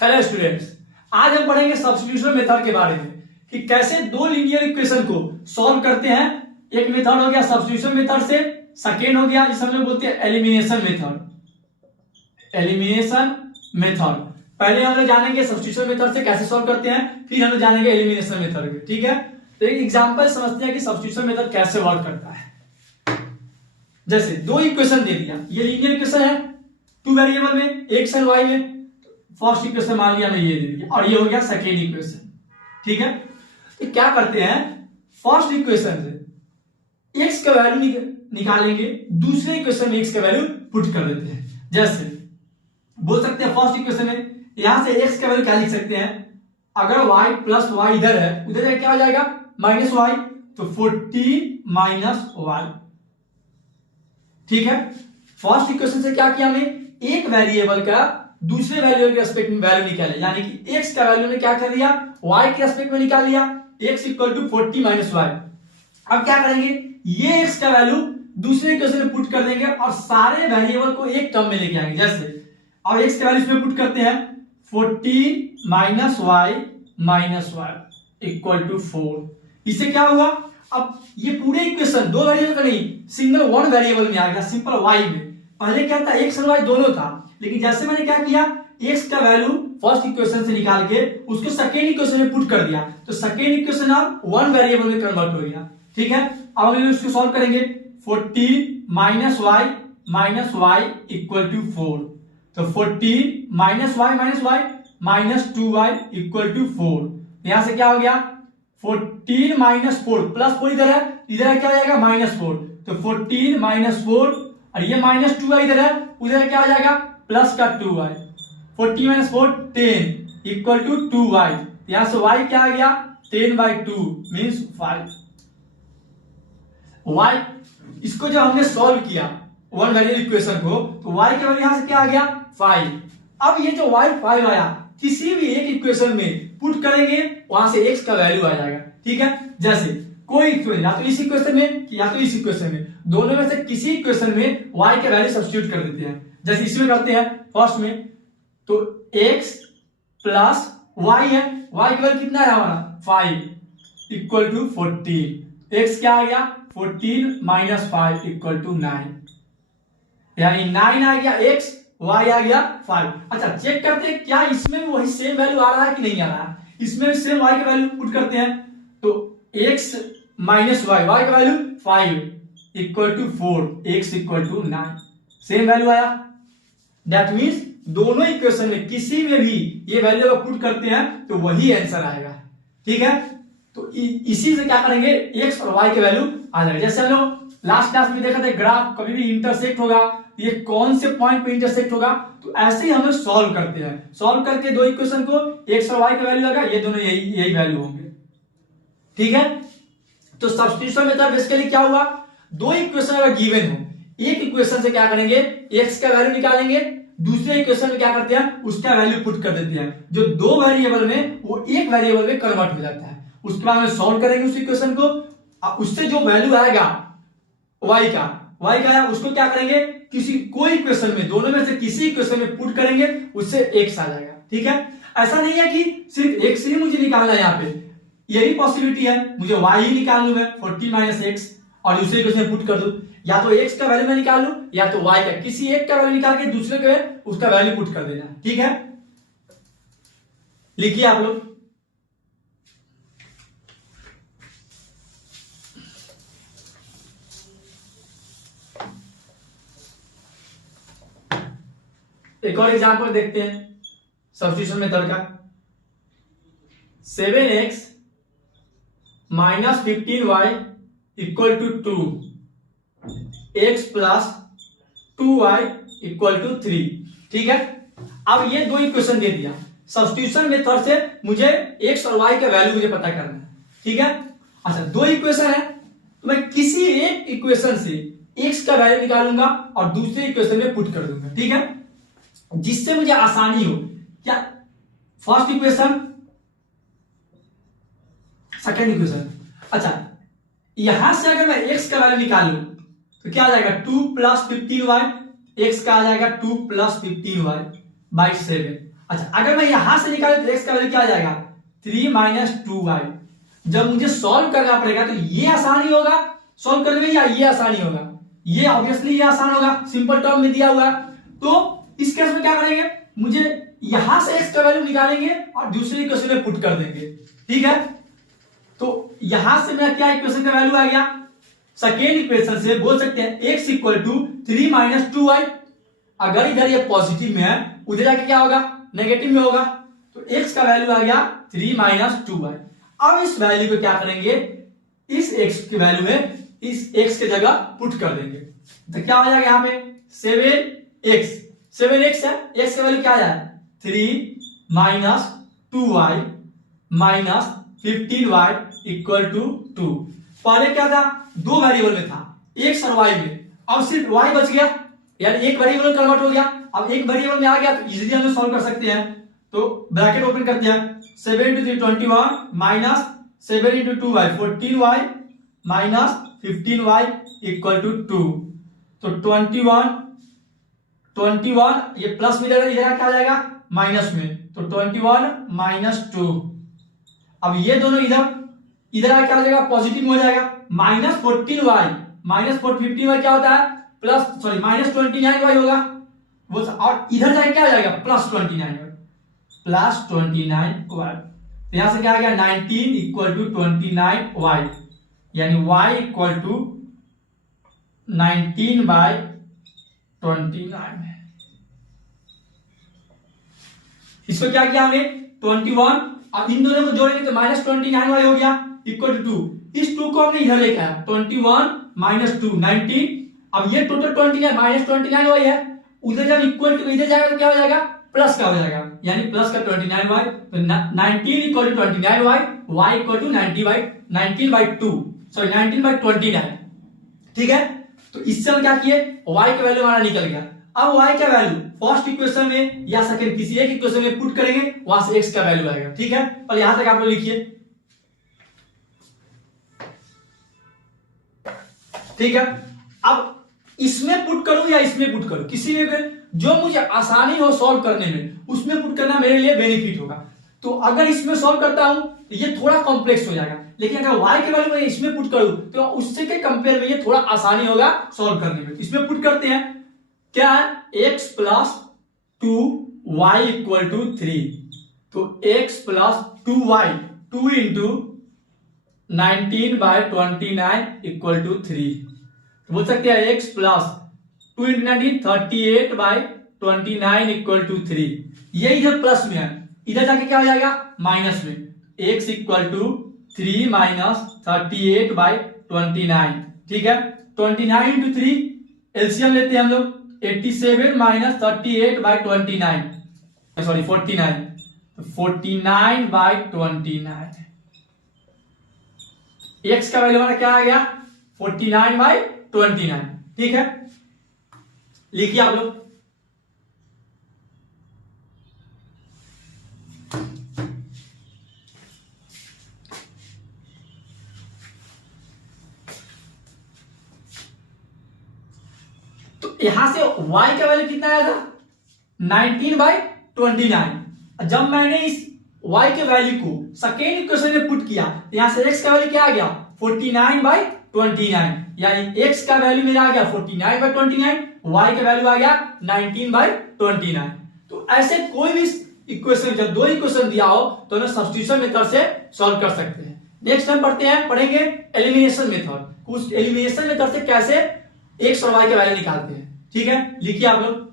Hello students, आज हम पढ़ेंगे सब्स्टिट्यूशन मेथड के बारे में कि कैसे दो लीनियर इक्वेशन को सॉल्व करते हैं। एक मेथड हो गया सब्स्टिट्यूशन मेथड से, सेकेंड हो गया जिसे हम लोग बोलते हैं एलिमिनेशन मेथड। एलिमिनेशन मेथड पहले हम लोग जानेंगे सब्स्टिट्यूशन मेथड से कैसे सॉल्व करते हैं, फिर हम लोग जानेंगे एलिमिनेशन मेथड के। ठीक है, तो एक एग्जांपल समझते हैं कि सब्स्टिट्यूशन मेथड कैसे वर्क करता है। जैसे दो इक्वेशन दे दिया, ये लीनियर इक्वेशन है, टू वेरिएबल में एक्स एंड वाई में। फर्स्ट इक्वेशन मान लिया मैं ये दे दिया और ये हो गया सेकेंड इक्वेशन। ठीक है, तो क्या करते हैं, फर्स्ट इक्वेशन से एक्स का वैल्यू निकालेंगे, दूसरे इक्वेशन में एक्स का वैल्यू पुट कर देते हैं। जैसे बोल सकते हैं फर्स्ट इक्वेशन में यहां से एक्स का वैल्यू क्या लिख सकते हैं, अगर y प्लस वाई इधर है, उधर क्या हो जाएगा माइनस वाई, तो 14 माइनस वाई। ठीक है, फर्स्ट इक्वेशन से क्या किया हमने, एक वेरिएबल का दूसरे वेरिएबल के रेस्पेक्ट में वैल्यू निकाले, यानी कि x का वैल्यू ने क्या कर दिया, y के रेस्पेक्ट में निकाल लिया, x equal to 40 minus y. अब क्या करेंगे, ये x का वैल्यू दूसरे इक्वेशन में पुट कर देंगे और सारे वेरिएबल को एक टर्म में लेके आएंगे। जैसे अब x का वैल्यू इसमें पुट करते हैं, 14 माइनस वाई इक्वल टू 4। इससे क्या हुआ, अब ये पूरे इक्वेशन दो वेरिएबल का नहीं, सिंगल वन वेरिएबल में आ गया, सिंपल y में। पहले क्या था, x और y दोनों था, लेकिन जैसे मैंने क्या किया, x का वैल्यू फर्स्ट इक्वेशन से निकाल के उसको सेकेंड इक्वेशन में पुट कर दिया, तो सेकेंड इक्वेशन अब वन वेरिएबल में कन्वर्ट हो गया। ठीक है, अब हम इसको सॉल्व करेंगे, 14 माइनस वाई इक्वल टू 4, तो 14 minus y minus 2y equal to 4। यहां से क्या हो गया, 14 माइनस 4 प्लस 4 इधर है, इधर क्या हो जाएगा माइनस 4, तो 14 माइनस 4 और ये माइनस 2y इधर है, उधर क्या हो जाएगा प्लस का 2y। 14 minus 4 10 equal to 2y। यहां से y क्या आ गया 10/2 मीन्स 5। y इसको जब हमने सॉल्व किया वन वेरिएबल इक्वेशन को, तो y के वैल्यू यहां से क्या आ गया 5। अब ये जो y 5 आया, किसी भी एक इक्वेशन में पुट करेंगे, वहां से x का वैल्यू आ जाएगा। ठीक है, जैसे कोई इक्वेशन या तो इस इक्वेशन में या तो इस इक्वेशन में, दोनों में से किसी इक्वेशन में y के वैल्यू सब्स्टिट्यूट कर देते हैं। जैसे इसमें करते हैं फर्स्ट में, तो x प्लस y है, y का वैल्यू कितना है हमारा 5 इक्वल टू 14। x क्या आ गया 14 माइनस 5 इक्वल टू 9, यानी 9 आ गया x, y आ गया 5। अच्छा चेक करते हैं क्या इसमें भी वही सेम वैल्यू आ रहा है कि नहीं आ रहा है। इसमें भी सेम y का वैल्यू पुट करते हैं, तो x माइनस y का value 5 equal to 4, x equal to 9, same value आया। दैट मीन्स दोनों इक्वेशन में किसी में भी ये वैल्यू को पुट करते हैं तो वही आंसर आएगा। ठीक है, तो इसी से क्या करेंगे, x और y के वैल्यू आ जाएगा। जैसे हम लोग लास्ट क्लास में देखा था, ग्राफ कभी भी इंटरसेक्ट होगा, ये कौन से पॉइंट पे इंटरसेक्ट होगा, तो ऐसे ही हम लोग सॉल्व करते हैं। सॉल्व करके दो इक्वेशन को x और y का वैल्यू आएगा, ये दोनों यही वैल्यू होंगे। ठीक है, तो सब्स्टिट्यूशन मेथड बेसिकली क्या हुआ, दो इक्वेशन अगर गिवन हो, एक इक्वेशन से क्या करेंगे x का वैल्यू निकालेंगे, दूसरे इक्वेशन में क्या करते हैं उसका वैल्यू पुट कर देते हैं, जो दो वेरिएबल में वो एक वेरिएबल में कन्वर्ट हो जाता है। उसके बाद में सॉल्व करेंगे उस इक्वेशन को, उससे जो वैल्यू आएगा y का आया, उसको क्या करेंगे किसी कोई इक्वेशन में, दोनों में से किसी इक्वेशन में पुट करेंगे, उससे x आ जाएगा। ठीक है, ऐसा नहीं है कि सिर्फ x ही मुझे निकालना है, यहाँ पे ये भी पॉसिबिलिटी है, मुझे y ही निकाल लूं मैं 14 माइनस x और दूसरे इक्वेशन में पुट कर दूं, या तो x का वैल्यू मैं निकाल लूं या तो y का, किसी एक का वैल्यू निकाल के दूसरे के उसका वैल्यू पुट कर देना। ठीक है, लिखिए आप लोग, एक और एग्जांपल देखते हैं सब्स्टिट्यूशन मेथड का। 7x minus 15y equal to 2, x plus 2y equal to 3। ठीक है, अब ये दो इक्वेशन दे दिया, सब्स्टिट्यूशन मेथड से मुझे x और y का वैल्यू मुझे पता करना है। ठीक है, अच्छा दो इक्वेशन है, तो मैं किसी एक इक्वेशन से x का वैल्यू निकालूंगा और दूसरे इक्वेशन में पुट कर दूंगा। ठीक है, जिससे मुझे आसानी हो, क्या फर्स्ट इक्वेशन सेकेंड इक्वेशन। अच्छा यहां से अगर मैं x का वैल्यू निकालूं तो क्या आ जाएगा 2 प्लस 15y, x का आ जाएगा 2 प्लस 15y बाई 7। अच्छा, अगर मैं यहां से निकालू तो x का वैल्यू क्या आ जाएगा 3 माइनस 2y। जब मुझे सॉल्व करना पड़ेगा तो ये आसानी होगा सॉल्व करने में या ये आसानी होगा, ये ऑब्वियसली ये आसान होगा, सिंपल टर्म में दिया हुआ है। तो इस केस में क्या करेंगे, मुझे यहां से x का वैल्यू निकालेंगे और दूसरे इक्वेशन में पुट कर देंगे, ठीक है। तो यहां से मेरा क्या इक्वेशन का वैल्यू आ गया, सेकेंड इक्वेशन से बोल सकते हैं x equal to 3 minus 2y। अगर इधर ये पॉजिटिव में है उधर जाके क्या होगा नेगेटिव में होगा, तो x का वैल्यू आ गया 3 माइनस 2y। अब इस वैल्यू को क्या करेंगे, इस x की वैल्यू में इस x के जगह पुट कर देंगे, तो क्या हो जाएगा यहाँ पे 7x, 7x है, x की वैल्यू क्या आ जाए 3 minus 2y minus 15y equal to 2। पहले क्या था, दो वेरिएबल में था x और y में, अब सिर्फ y बच गया, यानी एक वेरिएबल में कन्वर्ट हो गया। अब एक वेरिएबल में आ गया तो इजीली हम सॉल्व कर सकते हैं। तो ब्रैकेट ओपन करते हैं, 7 into 3 21 minus 7 into 2y 14y minus 15y equal to 2। तो 21 ये प्लस में जाएगा, इधर क्या आ जाएगा माइनस में, तो 21 माइनस 2। अब ये दोनों इधर क्या हो जाएगा पॉजिटिव में हो जाएगा, माइनस 14y माइनस 15y क्या होता है प्लस सॉरी माइनस 29y होगा वो, और इधर जाके क्या हो जाएगा प्लस 29y, प्लस 29y। तो यहां से क्या आ गया 19 इक्वल टू 29y, यानी y इक्वल टू 19 बाय 29। इसको क्या किया हमने 21, अब इन दोनों को जोड़ेंगे तो माइनस 29y हो गया इक्वल टू 2। इस 2 को हमने इधर लेके आया 21 माइनस 2 19। अब ये टोटल 29 माइनस 29y है, उधर जब इक्वल टू इधर जाएगा तो क्या हो जाएगा प्लस का हो जाएगा, यानी प्लस का 29y, तो 19 equal to 29y, y equal to 19 by 2 sorry 19 by 29, ठीक है। तो इससे हम क्या किए y का वैल्यू हमारा निकल गया। अब y का वैल्यू फर्स्ट इक्वेशन में या सेकंड किसी एक इक्वेशन में पुट करेंगे, वहां से x का वैल्यू आएगा, ठीक है। और यहां तक आप लोग लिखिए, ठीक है। अब इसमें पुट करूं या इसमें पुट करूं, किसी में जो मुझे आसानी हो सॉल्व करने में उसमें पुट करना मेरे लिए बेनिफिट होगा। तो अगर इसमें सॉल्व करता हूं तो ये थोड़ा कॉम्प्लेक्स हो जाएगा, लेकिन अगर y के वैल्यू में इसमें पुट करूं तो उससे के कंपेयर में ये थोड़ा आसानी होगा सॉल्व करने में। इसमें पुट करते हैं, क्या है x plus 2y equal to 3, तो x plus 2y 2 into 19 by 29 equal to 3। बोल सकते हैं x plus 2 into 19 38 by 29 equal to 3। ये इधर प्लस में है, इधर जाके क्या हो जाएगा माइनस में, x equal to 3 minus 38 by 29, ठीक है। 29 इंटू 3 एलसीएम लेते हैं हम लोग, 87 माइनस 38 बाई 29 सॉरी 49, तो 49 बाई 29। x का वैल्यू हमारा क्या आ गया 49 बाई 29, ठीक है। लिखिए आप लोग, तो यहां से y का वैल्यू कितना आया था 19 बाई 29। जब मैंने इस y के वैल्यू को सेकेंड इक्वेशन में पुट किया तो यहां से x का वैल्यू क्या आ गया 49 बाई 29, यानी x का वैल्यू मेरा आ गया 49 बाई 29, y का वैल्यू आ गया 19 बाई 29। तो ऐसे कोई भी इक्वेशन जब दो इक्वेशन दिया हो तो उन्हें सब्स्टिट्यूशन मेथड से सॉल्व कर सकते हैं। नेक्स्ट टाइम पढ़ेंगे एलिमिनेशन मेथड, कुछ एलिमिनेशन मेथड से कैसे x और y के वैल्यू निकालते हैं, ठीक है। लिखिए आप लोग,